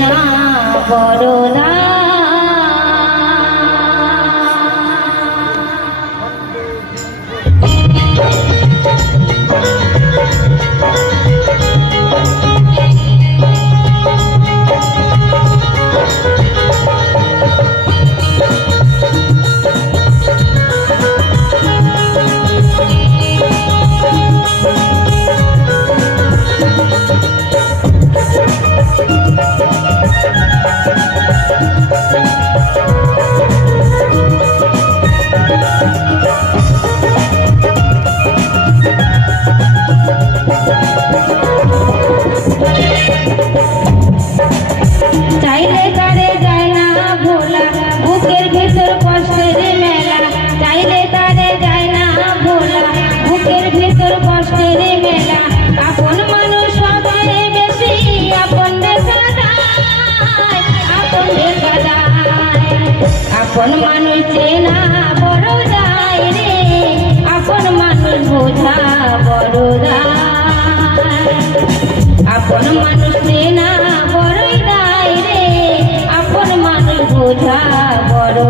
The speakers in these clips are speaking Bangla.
না বড়দা আপন মানুষ চেনা বড় যায় রে। আপন মানুষ বোঝা বড় আপন মানুষ চেনা বড় রে। আপন মানুষ বোঝা বড়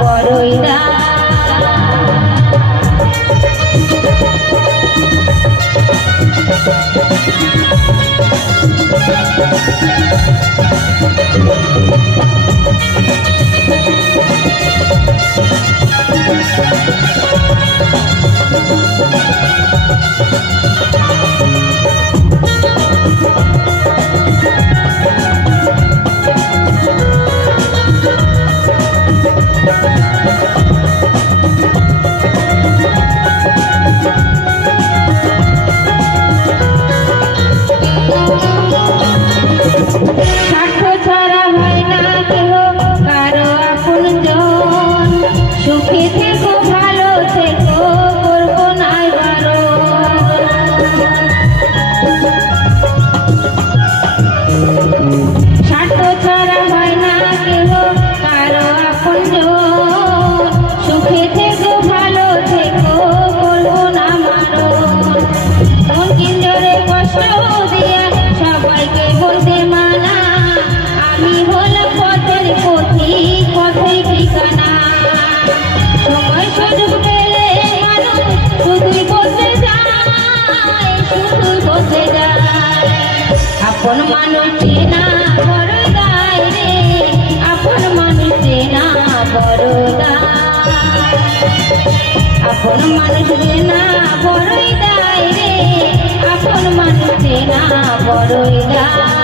বড়ই না Thank আপন মানুষ রে না বড়ই দায় রে আপন মানুষ রে না বড়ই দায়